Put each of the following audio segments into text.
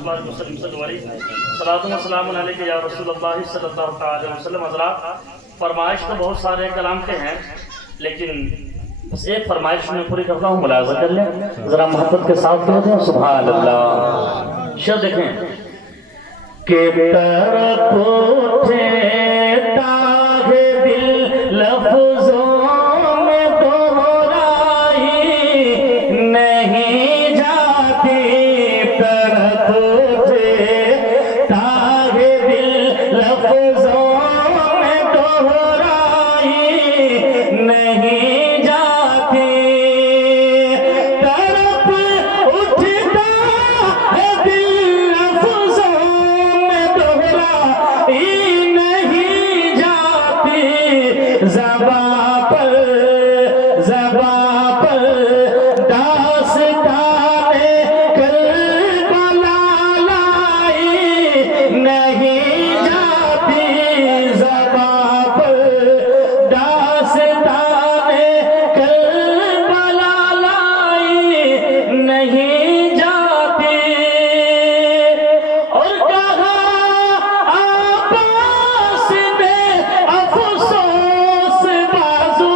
وبارک وسلم صلی علیہ صلاۃ و سلام علیک یا رسول اللہ صلی اللہ علیہ وسلم۔ حضرات فرمائش تو بہت سارے کلام کے ہیں، لیکن بس ایک فرمائش میں پوری کرتا ہوں، ملاحظہ کر لیں ذرا محبت کے ساتھ کہتے ہیں سبحان اللہ۔ شعر دیکھیں کہ طرف اٹھے تاہ دل لفظوں میں دہرائی نہیں جاتی، طرف اٹھے تاہ دل لفظوں میں دہرائی نہیں جاتی، طرف اٹھتا ہے دل لفظوں میں دہرائی نہیں جاتی، زباں پر داستان کربلا لائی نہیں جاتی، زباں پر داستان کربلا لائی نہیں جاتی، اور کہا عباس نے افسوس بازو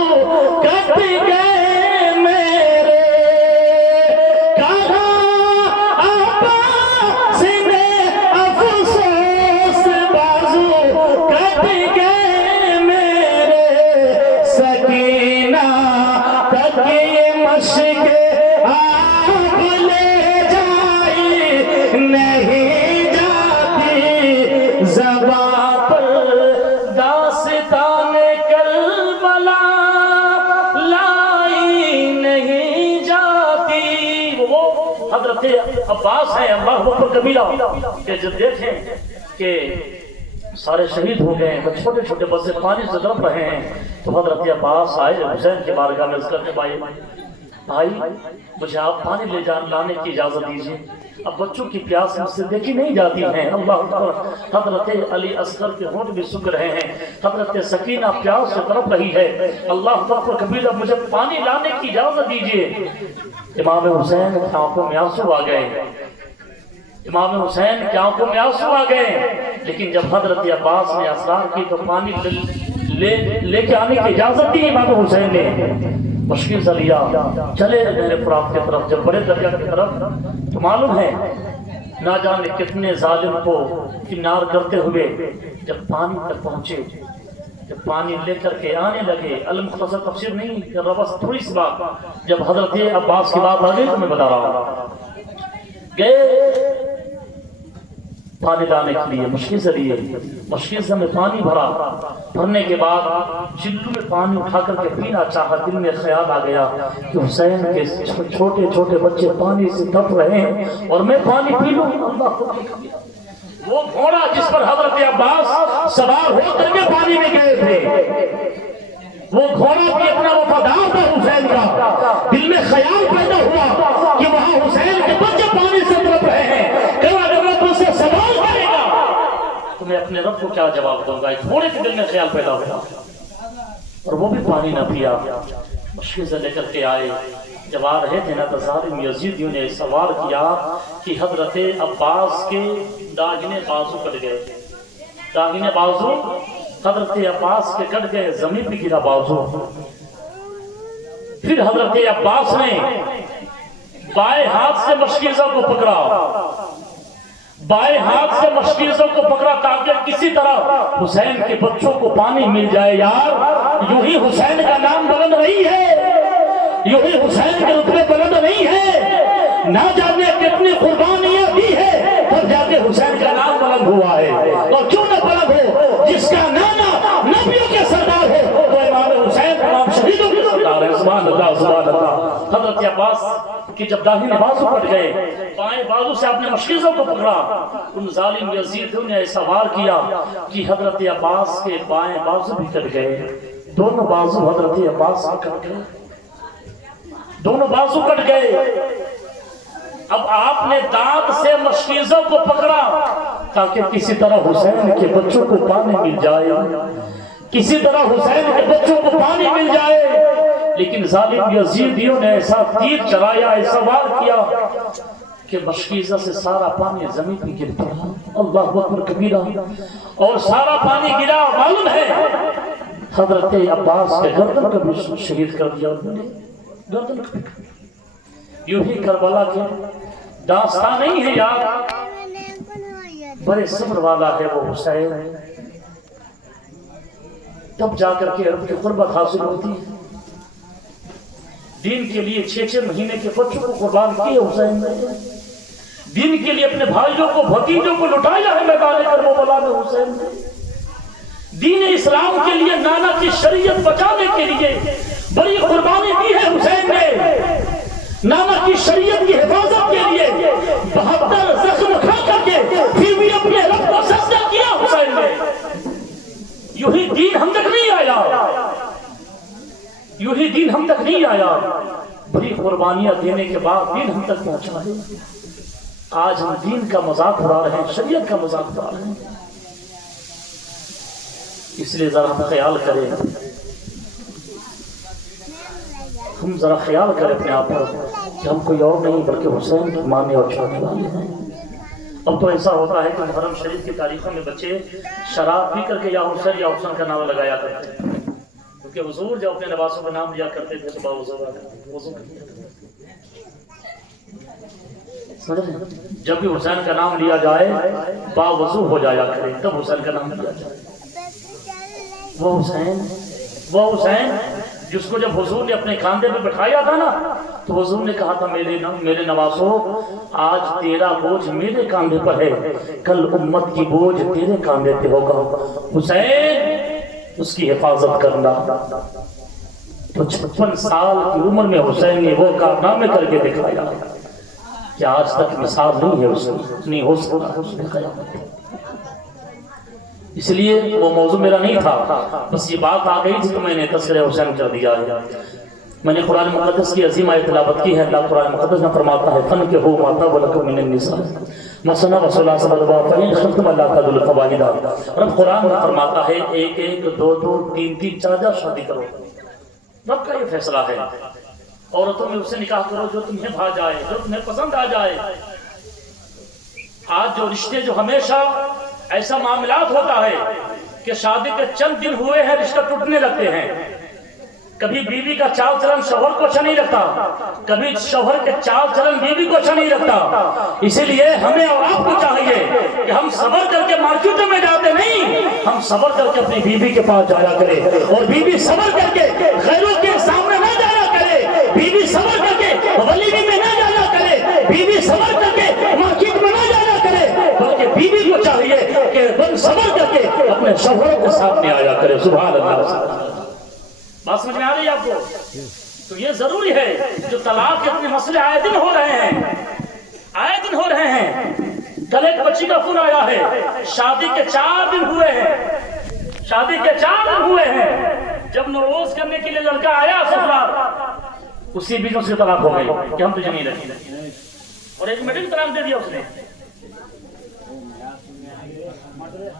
کٹ گئے میرے، کہا عباس نے افسوس بازو کٹ گئے میرے، سکینہ تک یہ مشق آپ لے جائی نہیں جاتی، زباں پر داستان کربلا لائی نہیں جاتی۔ وہ حضرت عباس ہیں، اللہ اکبر کبیرہ، کہ جب دیکھیں کہ سارے شہید ہو گئے ہیں، چھوٹے چھوٹے بچے پانی سے تڑپ رہے ہیں، تو حضرت عباس آئے حسین کی بارگاہ میں عرض کرتے بھائی مجھے آپ پانی لانے کی اجازت دیجیے، اب بچوں کی پیاس مجھ سے دیکھی نہیں جاتی ہے۔ اللہ اکبر، حضرت علی اصغر کے ہونٹ بھی سوکھ رہے ہیں، حضرت سکینہ پیاس سے تڑپ رہی ہے، اللہ اکبر کبیرہ مجھے پانی لانے کی اجازت دیجیے۔ امام حسین کی آنکھوں میں آنسو آ گئے، امام حسین کی آنکھوں میں آنسو آ گئے، لیکن جب حضرت عباس نے اصرار کی تو پانی لے کے آنے کی اجازت دی امام حسین نے، مشکل سے لیا، چلے میرے فرات کی طرف، جب بڑے دریا کی طرف، تو معلوم ہے نہ جانے کتنے ظالم کو کنار کرتے ہوئے جب پانی تک پہنچے، جب پانی لے کر کے آنے لگے، المختصر تفسیر نہیں کر رہا، بس تھوڑی سی بات، جب حضرت عباس کی بات آ گئی تو میں بتا رہا ہوں، گئے پانی لانے کے لیے، مشکل سے لیے، مشکل سے ہمیں پانی بھرنے کے بعد جلدوں میں پانی اٹھا کر کے پینا چاہا، دل میں خیال آ گیا کہ حسین کے چھوٹے چھوٹے بچے پانی سے تڑپ رہے ہیں اور میں پانی پی لوں۔ وہ گھوڑا جس پر حضرت عباس سوار ہو کر کے پانی میں گئے تھے، وہ گھوڑا بھی اپنا وفادار تھا حسین کا، دل میں خیال پیدا ہوا کہ وہاں حسین کے بچے پانی سے تڑپ رہے ہیں، کہ اگر رب اسے سوال کرے گا تو میں اپنے رب کو کیا جواب دوں گا۔ ایک گھوڑے کے دل میں خیال پیدا ہوا اور وہ بھی پانی نہ پیا، مشکل سے لے کر کے آئے، جب آ رہے تھے نا تو ظالم یزیدیوں نے سوال کیا کہ حضرت عباس کے داہنے بازو کٹ گئے، داہنے بازو حضرت عباس کے کٹ گئے، زمین پہ گرا بازو۔ پھر حضرت عباس نے بائیں ہاتھ سے مشکیزہ کو پکڑا، بائیں ہاتھ سے مشکیزوں کو پکڑا تاکہ کسی طرح حسین کے بچوں کو پانی مل جائے۔ یار یوں ہی حسین کا نام بلند نہیں ہے، یوں ہی حسین کے رتبے بلند نہیں ہے، نہ جانے کتنی قربانیاں دی ہے تب جا کے حسین کا نام بلند ہوا ہے۔ اور کیوں نہ بلند ہو، جس کا نانا نبیوں کے سردار ہو وہ امام حسین تمام شہیدوں کے سردار ہے۔ سبحان اللہ سبحان اللہ۔ حضرت عباس کہ جب داہنے بازو کٹ گئے، بائیں بازو سے آپ نے مشکیزوں کو پکڑا، ان ظالم یزیدیوں نے ایسا وار کیا کہ حضرت عباس کے بائیں بازو بھی کٹ گئے، دونوں بازو حضرت عباس کے کٹ گئے، دونوں بازو کٹ گئے۔ اب آپ نے دانت سے مشکیزوں کو پکڑا تاکہ کسی طرح حسین کے بچوں کو پانی مل جائے، کسی طرح حسین کے بچوں کو پانی مل جائے، لیکن ظالم یزیدیوں نے ایسا تیر چلایا، ایسا وار کیا کہ کہ مشکیزہ سے سارا پانی زمین پہ گر پڑا، اللہ اکبر کبیرہ، اور سارا پانی گرا، معلوم ہے حضرت عباس کے گردن کو بھی شہید کر دیا انہوں نے، گردن کو بھی۔ یوں ہی کربلا کے داستان نہیں ہے یار، بڑے صبر والا ہے وہ حسین، تب جا کر کے رب کی قربت حاصل ہوتی ہے۔ دین کے لیے 6 مہینے کے بچوں کو قربان کیے حسین نے، دین کے لیے اپنے بھائیوں کو بھتیجوں کو لٹایا ہے میدان کربلا میں حسین نے، دین اسلام کے لیے نانا کی شریعت بچانے کے لیے بڑی قربانی دی ہے حسین نے، نانا کی شریعت کی حفاظت کے لیے 72 زخم کھا کر کے پھر بھی اپنے رب کو سجدہ کیا حسین نے۔ یوں ہی دین ہم تک نہیں آیا، یوں ہی دین ہم تک نہیں آیا، بڑی قربانیاں دینے کے بعد دین ہم تک پہنچا ہے۔ آج ہم دین کا مذاق اڑا رہے ہیں، شریعت کا مذاق اڑا رہے ہیں، اس لیے ذرا خیال کریں، ہم ذرا خیال کریں اپنے آپ پر کہ ہم کوئی اور نہیں بلکہ حسین کی ماننے اور چھوڑنے والے ہیں۔ اب تو ایسا ہوتا ہے کہ محرم شریف کی تاریخوں میں بچے شراب پی کر کے یا حسین کا نام لگایا کرتے ہیں، کیونکہ حضور جب اپنے نواسوں کا نام لیا کرتے تھے تو باوضو جب بھی حسین کا نام لیا جائے باوضو ہو جایا کرے، تب حسین کا نام لیا جائے۔ وہ حسین جس کو جب حضور نے اپنے کاندھے پہ بٹھایا تھا نا، تو حضور نے کہا تھا میرے نواسو، آج تیرا بوجھ میرے کاندھے پر ہے، کل امت کی بوجھ تیرے کاندھے پہ ہوگا۔ حسین اس کی حفاظت کرنا۔ تو 56 سال کی عمر میں حسین نے وہ کارنامے کر کے دکھایا کہ آج تک مثال نہیں ہے اس کی، نہیں ہو سکتا اس نے قیامت۔ اس لیے وہ موضوع میرا نہیں تھا، بس یہ بات آ گئی تھی تو میں نے تذکرہ حسین کر دیا ہے۔ میں نے قرآن مقدس کی عظیم آیت تلاوت کی ہے۔ اللہ قرآن مقدس میں فرماتا ہے فَنْكِحُوا مَا طَابَ لَكُم مِّنَ النِّسَاءِ مَثْنَىٰ وَثُلَاثَ وَرُبَاعَ فَإِنْ خِفْتُمْ أَلَّا تَعْدِلُوا فَوَاحِدَةً۔ رب قرآن میں فرماتا ہے 1 1 2 2 3 3 4 شادی کرو، رب کا یہ فیصلہ ہے۔ عورتوں میں اس سے نکاح کرو جو تمہیں بھا جائے، جو تمہیں پسند آ جائے۔ آج جو رشتے جو ہمیشہ ایسا معاملات ہوتا ہے کہ شادی کے چند دن ہوئے ہیں رشتہ ٹوٹنے لگتے ہیں، کبھی بیوی کا چال چلن شوہر کو اچھا نہیں لگتا، کبھی شوہر کے چال چلن بیوی کو اچھا نہیں لگتا۔ اسی لیے ہمیں اور آپ کو چاہیے کہ ہم صبر کر کے مارکیٹوں میں جاتے نہیں، ہم صبر کر کے اپنی بیوی کے پاس جایا کرے، اور بیوی صبر کر کے غیروں کے سامنے نہ جایا کرے، بیوی صبر کر کے ولیمے میں نہ جایا کرے، بیوی صبر کر کے مارکیٹ میں نہ جایا کرے، بلکہ بیوی کو چاہیے کہ صبر کر کے اپنے شوہروں کے سامنے آیا کرے۔ سبحان اللہ۔ بات سمجھ میں آ رہی ہے آپ کو؟ تو یہ ضروری ہے، جو طلاق کے اپنے مسئلے آئے دن ہو رہے ہیں، کل ایک بچی کا فون آیا ہے، شادی کے 4 دن ہوئے ہیں، جب نروز کرنے کے لیے لڑکا آیا سسرال، اسی بیچ اس کی طلاق ہو گئی کہ ہم تجھے نہیں رکھیں گے، اور ایک میٹنگ طلاق دے دیا اس نے۔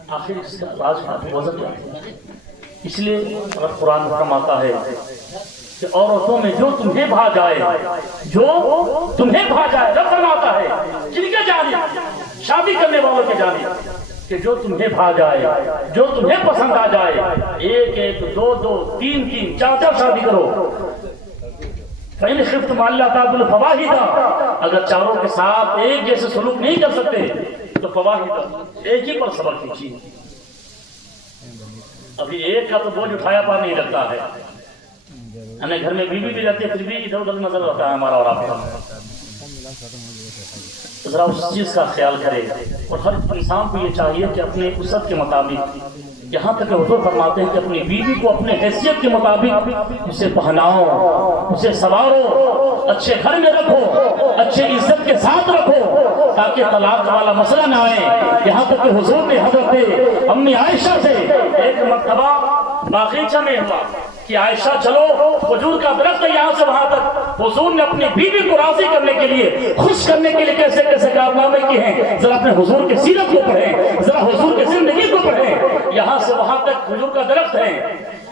آخر اس کا راز وزن کیا ہے؟ اس لیے قرآن فرماتا ہے کہ عورتوں میں جو تمہیں بھا جائے، رب فرماتا ہے جن کے جانب، شادی کرنے والوں کے جانب، کہ جو تمہیں بھا جائے، جو تمہیں پسند آ جائے، 1 1 2 2 3 3 4 4 شادی کرو۔ فَإِنْ خِفْتُمْ أَلَّا تَعْدِلُوا فَوَاحِدَةً، اگر چاروں کے ساتھ ایک جیسے سلوک نہیں کر سکتے تو فواحدہ، ایک ہی پر صبر کیجیے۔ ابھی ایک کا تو بوجھ اٹھایا پا نہیں لگتا ہے، ہمیں گھر میں بیوی بھی رہتی ہے، پھر بھی ادھر ادھر نظر رہتا ہے ہمارا اور آپ کا۔ ذرا اس چیز کا خیال کرے، اور ہر انسان کو یہ چاہیے کہ اپنے وسعت کے مطابق، یہاں تک کہ حضور فرماتے ہیں کہ اپنی بیوی کو اپنے حیثیت کے مطابق اسے پہناؤ، اسے سوارو، اچھے گھر میں رکھو، اچھے عزت کے ساتھ رکھو، تاکہ طلاق والا مسئلہ نہ آئے۔ یہاں تک کہ حضور نے حضرت امی عائشہ سے ایک مرتبہ باغیچہ میں ہوا کہ عائشہ چلو، کھجور کا درخت ہے یہاں سے وہاں تک، حضور نے اپنی بیوی کو راضی کرنے کے لیے، خوش کرنے کے لیے کیسے کیسے کارنامے کیے ہیں، ذرا اپنے حضور کی سیرت کو پڑھیں، ذرا حضور کی زندگی کو پڑھیں۔ یہاں سے وہاں تک کھجور کا درخت ہے،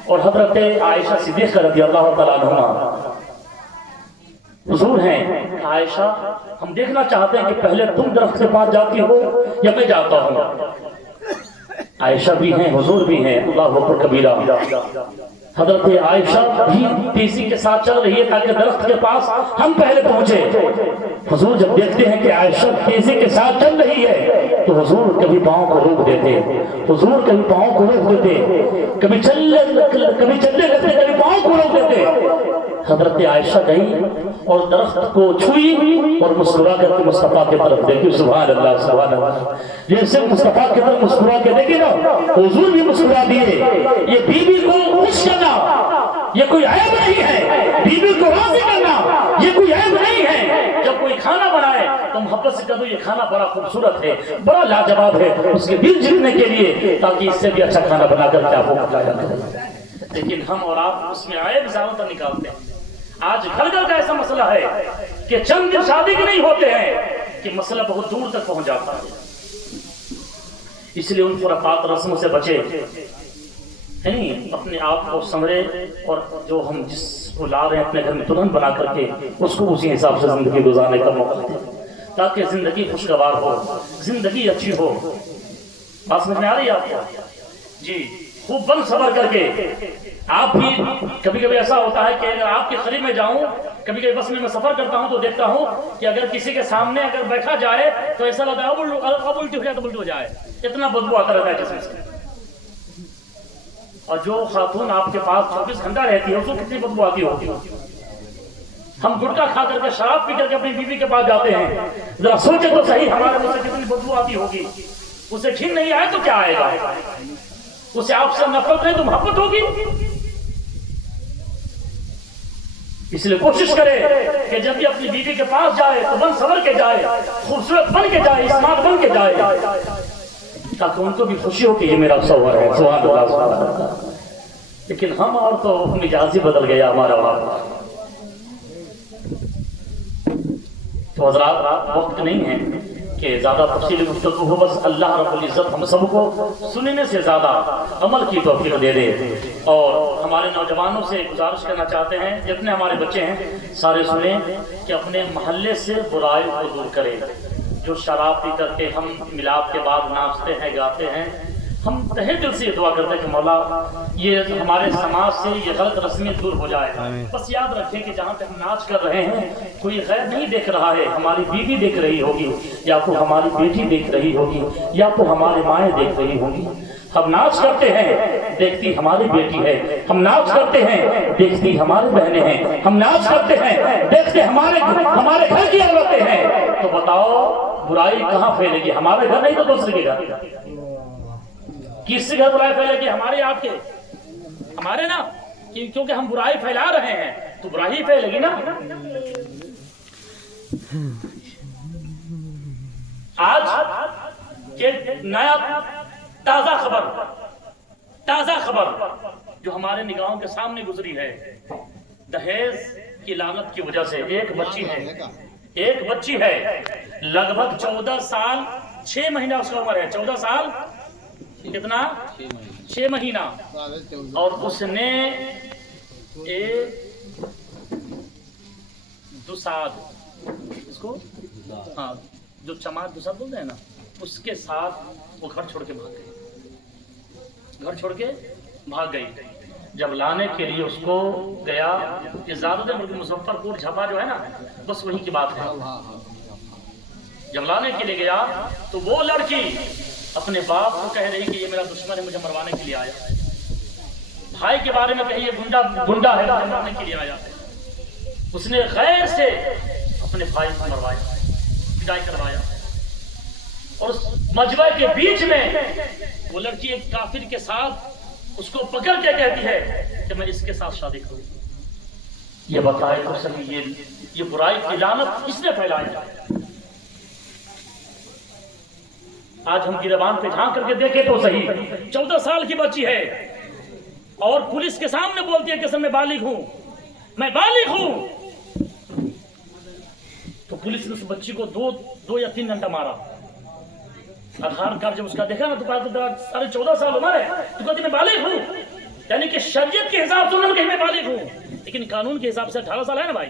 اور حضرت عائشہ صدیقہ رضی اللہ تعالیٰ عنہا حضور ہیں عائشہ ہم دیکھنا چاہتے ہیں کہ پہلے تم درخت کے پاس جاتی ہو یا میں جاتا ہوں؟ عائشہ بھی ہیں حضور بھی ہیں، اللہ اکبر کبیرہ۔ حضرت عائشہ بھی تیزی کے ساتھ چل رہی ہے تاکہ درخت کے پاس ہم پہلے پہنچے۔ حضور جب دیکھتے ہیں کہ عائشہ تیزی کے ساتھ چل رہی ہے تو حضور کبھی پاؤں کو روک دیتے، حضور کبھی پاؤں کو روک دیتے، کبھی چلنے لگتے کبھی پاؤں کو روک دیتے۔ حضرت عائشہ گئی اور درخت کو چھوئی اور مسکرا کر کے مصطفیٰ کی طرف دیکھی، سبحان اللہ سبحان اللہ۔ جیسے مصطفیٰ کی طرف مسکرا کے دیکھی نا، حضور بھی مسکرا دیے۔ یہ بیوی کو خوش کرنا یہ کوئی عیب نہیں ہے، بیوی کو راضی کرنا یہ کوئی عیب نہیں ہے۔ جب کوئی کھانا بنائے تو محبت سے کہو یہ کھانا بڑا خوبصورت ہے، بڑا لاجواب ہے، اس کے دل جیتنے کے لیے تاکہ اس سے بھی اچھا کھانا بنا کر کے آپ کو کھلایا جائے۔ لیکن ہم اور آپ اس میں عیب زیادہ تر نکالتے ہیں۔ آج گھر گھر کا ایسا مسئلہ ہے کہ چند دن شادی کے نہیں ہوتے ہیں کہ مسئلہ بہت دور تک پہنچ جاتا ہے۔ اس لیے ان خرافات رسموں سے بچے، یعنی اپنے آپ کو سنورے، اور جو ہم جس کو لا رہے ہیں اپنے گھر میں دلہن بنا کر کے اس کو اسی حساب سے زندگی گزارنے کا موقع دیں تاکہ زندگی خوشگوار ہو، زندگی اچھی ہو۔ بات سمجھ میں آ رہی ہے آپ کو؟ جی خوب بن صبر کر کے۔ آپ بھی کبھی کبھی ایسا ہوتا ہے کہ اگر آپ کے قریب میں جاؤں، کبھی کبھی بس میں سفر کرتا ہوں تو دیکھتا ہوں کہ اگر کسی کے سامنے اگر بیٹھا جائے تو ایسا لگتا ہے اب الٹی ہو جائے تو الٹی ہو جائے، اتنا بدبو آتا رہتا ہے جسم سے۔ اور جو خاتون آپ کے پاس 24 گھنٹہ رہتی ہے اس کو کتنی بدبو آتی ہوگی۔ ہم گٹکا کھا کر کے شراب پی کر کے اپنی بیوی کے پاس جاتے ہیں، ذرا سوچے تو صحیح ہمارے منہ سے کتنی بدبو آتی ہوگی۔ اسے ٹھیک نہیں آئے تو کیا آئے گا؟ اسے آپ سے نفرت نہیں تو محبت ہوگی۔ اس لیے کوشش کرے کہ جب بھی اپنی بیوی کے پاس جائے تو بن سنور کے جائے، خوبصورت بن کے جائے، اسمارٹ بن کے جائے، تاکہ ان کو بھی خوشی ہو کہ یہ میرا شوہر ہے، سبحان اللہ سبحان اللہ۔ لیکن ہم اور تو مزاج ہی بدل گیا ہمارا وہاں۔ تو حضرات وقت نہیں ہے کہ زیادہ تفصیلی گفتگو ہو، بس اللہ رب العزت ہم سب کو سننے سے زیادہ عمل کی توفیق دے دے۔ اور ہمارے نوجوانوں سے گزارش کرنا چاہتے ہیں، جتنے ہمارے بچے ہیں سارے سنیں کہ اپنے محلے سے برائی کو دور کریں۔ جو شراب پی کر کے ہم ملاپ کے بعد ناچتے ہیں گاتے ہیں، ہم تہہ دل سے یہ دعا کرتے ہیں کہ مولا یہ ہمارے سماج سے یہ غلط رسمیت دور ہو جائے۔ بس یاد رکھیں کہ جہاں پہ ہم ناچ کر رہے ہیں کوئی غیر نہیں دیکھ رہا ہے، ہماری بیوی دیکھ رہی ہوگی، یا تو ہماری بیٹی دیکھ رہی ہوگی، یا تو ہمارے مائیں دیکھ رہی ہوگی۔ ہم ناچ کرتے ہیں دیکھتی ہماری بیٹی ہے، ہم ناچ کرتے ہیں دیکھتی ہماری بہنیں ہیں، ہم ناچ کرتے ہیں دیکھتے ہمارے گھر کی عورتیں ہیں۔ تو بتاؤ برائی کہاں پھیلے گی؟ ہمارے گھر نہیں تو دوسرے کے گھر۔ کس سے گھر برائی پھیلے گی؟ ہمارے آپ کے، ہمارے نا، کیونکہ ہم برائی پھیلا رہے ہیں تو برائی پھیلے گی نا۔ آج نیا تازہ خبر جو ہمارے نگاہوں کے سامنے گزری ہے، دہیز کی لعنت کی وجہ سے ایک بچی ہے لگ بھگ 14 سال 6 مہینہ اس کا عمر ہے، 14 سال کتنا 6 مہینہ، اور اس نے ایک دساد، اس کو ہاں جو چماد دساد بولتے ہیں نا، اس کے ساتھ وہ گھر چھوڑ کے بھاگ گئی۔ جب لانے کے لیے اس کو گیا، یہ زیادہ تر مظفر پور جھپا جو ہے نا، بس وہیں کی بات ہے۔ جب لانے کے لیے گیا تو وہ لڑکی اپنے باپ کو کہہ رہی کہ یہ میرا دشمن ہے، مجھے مروانے کے لیے آیا ہے۔ بھائی کے بارے میں کہی یہ گنڈا ہے، مجھے مروانے کے لیے آیا ہے۔ اس نے غیر سے اپنے بھائی کو مروایا، پٹائی کروایا، اور اس مجمع کے بیچ میں وہ لڑکی ایک کافر کے ساتھ اس کو پکڑ کے کہتی ہے کہ میں اس کے ساتھ شادی کروں۔ یہ بتائے تو صحیح یہ برائی کی لعنت کس نے پھیلائی؟ آج ہم گریبان پہ جھانک کر کے دیکھیں تو صحیح، 14 سال کی بچی ہے اور پولیس کے سامنے بولتی ہے کہ میں بالغ ہوں۔ تو پولیس نے اس بچی کو 2 یا 3 گھنٹہ مارا۔ آدھار کارڈ جب اس کا دیکھا نا تو کہا 14.5 سال عمر ہے، تو کہتی میں بالغ ہوں، یعنی کہ شریعت کے حساب سے انہوں نے کہا میں بالغ ہوں، لیکن قانون کے حساب سے 18 سال ہے نا بھائی۔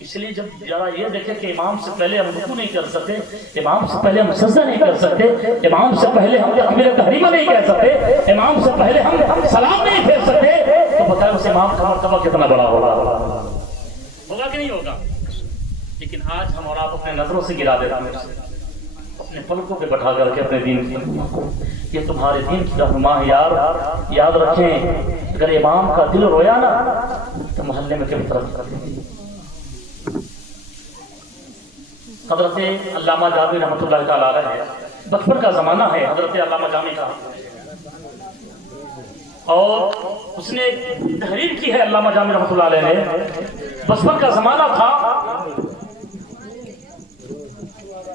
اس لیے جب ذرا یہ دیکھیں کہ امام سے پہلے ہم رکوع نہیں کر سکتے، امام سے پہلے ہم سجدہ نہیں کر سکتے، امام سے پہلے ہم تکبیر تحریمہ نہیں کہہ سکتے، امام سے پہلے ہم سلام نہیں پھیر سکتے، تو بتائیں اس امام کا مرتبہ کتنا بڑا ہوگا کہ نہیں ہوگا؟ لیکن آج ہم اور آپ اپنے نظروں سے گرا دیتے ہیں، اپنے پلکوں پہ بٹھا کر کے اپنے دین کی، یہ تمہارے دین کی رہنما ہے یار، یاد رکھیں اگر امام کا دل رویا نا تو محلے میں کبھی طرف کر دیں۔ حضرت علامہ جامی رحمۃ اللہ تعالیٰ علیہ ہے، بچپن کا زمانہ ہے حضرت علامہ جامی کا، اور اس نے تحریر کی ہے علامہ جامی رحمۃ اللہ علیہ نے، بچپن کا زمانہ تھا،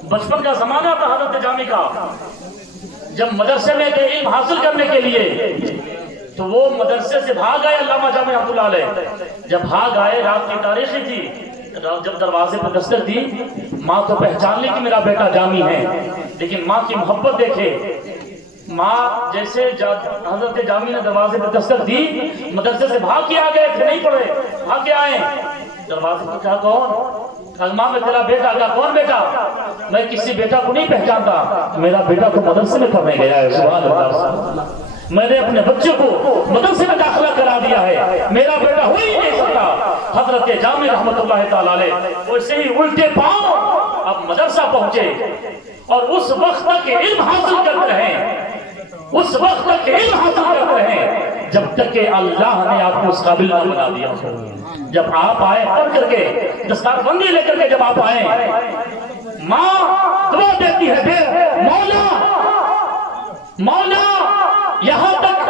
بچپن کا زمانہ تھا حضرت جامی کا، جب مدرسے میں گئے علم حاصل کرنے کے لیے تو وہ مدرسے سے بھاگ آئے علامہ جامی رحمۃ اللہ علیہ، جب بھاگ آئے رات کی تاریخی تھی، جب دروازے پر دستک دی، ماں تو پہچان لی کہ میرا بیٹا جامی ہے، لیکن ماں کی محبت دیکھے، ماں جیسے حضرت جامی نے دروازے پر دستک دی، مدرسے سے بھاگ کے آ گئے تھے، نہیں پڑے، بھاگ کے آئے، دروازے پر کہا کون؟ ماں میں تیرا بیٹا، کہا کون بیٹا؟ میں کسی بیٹا کو نہیں پہچانتا، میرا بیٹا تو مدرسے میں پڑھنے گیا ہے، سبحان اللہ، میں نے اپنے بچے کو مدرسے میں داخلہ کرا دیا ہے، میرا بیٹا ہو ہی نہیں سکتا۔ حضرت جامی رحمۃ اللہ تعالیٰ علیہ ویسے ہی الٹے پاؤں اب مدرسہ پہنچے، اور اس وقت تک علم حاصل کرتے رہیں، اس وقت تک علم حاصل کرتے رہیں جب تک کہ اللہ نے آپ کو اس قابل نہ بنا دیا۔ جب آپ آئے پڑھ کر کے دستار بندی لے کر کے جب آپ آئے، ماں دعا دیتی ہے، مولا مولا یہاں تک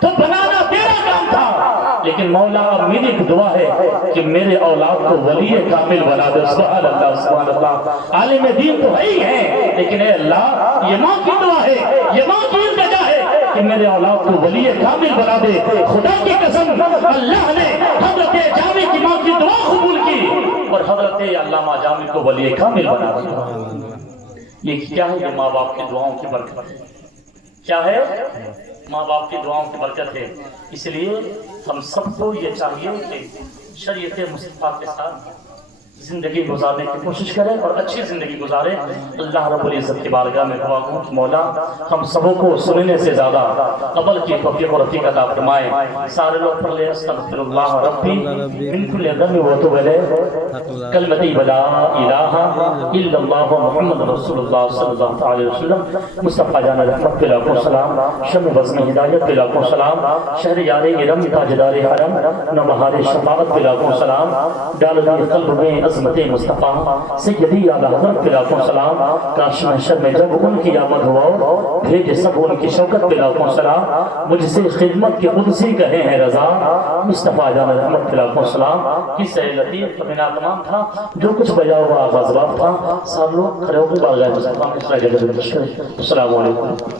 تو بنانا تیرا کام تھا، لیکن مولا اب میری دعا ہے کہ میرے اولاد کو ولی کامل بنا دے۔ سبحان اللہ، سبحان اللہ، عالم دین تو ہے ہی ہے، لیکن اے اللہ یہ ماں کی دعا ہے، یہ ماں کی التجا ہے کہ میرے اولاد کو ولی کامل بنا دے۔ خدا کی قسم اللہ نے حضرت جامی کی ماں کی دعا قبول کی اور حضرت علامہ جامی کو ولی کامل بنا دیا۔ یہ کیا ہے؟ یہ ماں باپ کی دعاؤں کی برکت ہے۔ کیا ہے؟ ماں باپ کی دعاؤں کی برکت ہے۔ اس لیے ہم سب کو یہ چاہیے کہ شریعت مصطفیٰ کے ساتھ زندگی گزارنے کی کوشش کریں اور اچھی زندگی گزاریں۔ اللہ رب العزت کی بارگاہ میں دعا کروں کہ مولا ہم سبوں کو سننے سے زیادہ عمل کی توفیق و رفیق عطا فرمائے۔ سارے لوگ پڑھ لیں استغفر اللہ ربی من کل ذنب واتوب الیہ، کلمۃ لا الہ الا اللہ محمد رسول اللہ صلی اللہ علیہ وسلم۔ مصطفیٰ جان رحمت کے لاکھوں سلام، شمع بزم ہدایت کے لاکھوں سلام، شہر یار ارم تاجدار حرم، نبہار شفاعت کے لاکھوں سلام، ڈال دی قلب میں عظمت مصطفیٰ سیدی اعلیٰ حضرت کے لاکھوں سلام۔ کاش محشر میں جب ان کی آمد ہوا بھیج سب ان کی شوکت کے لاکھوں سلام۔ مجھ سے خدمت کے قدسی کہے ہیں رضا، مصطفیٰ جان رحمت کے لاکھوں سلام۔ قصہ لطیف فنا تمام تھا، جو کچھ بجا ہوا آغاز باب تھا۔ سب لوگ کھڑے ہو کے بارگاہ مصطفیٰ میں السلام علیکم۔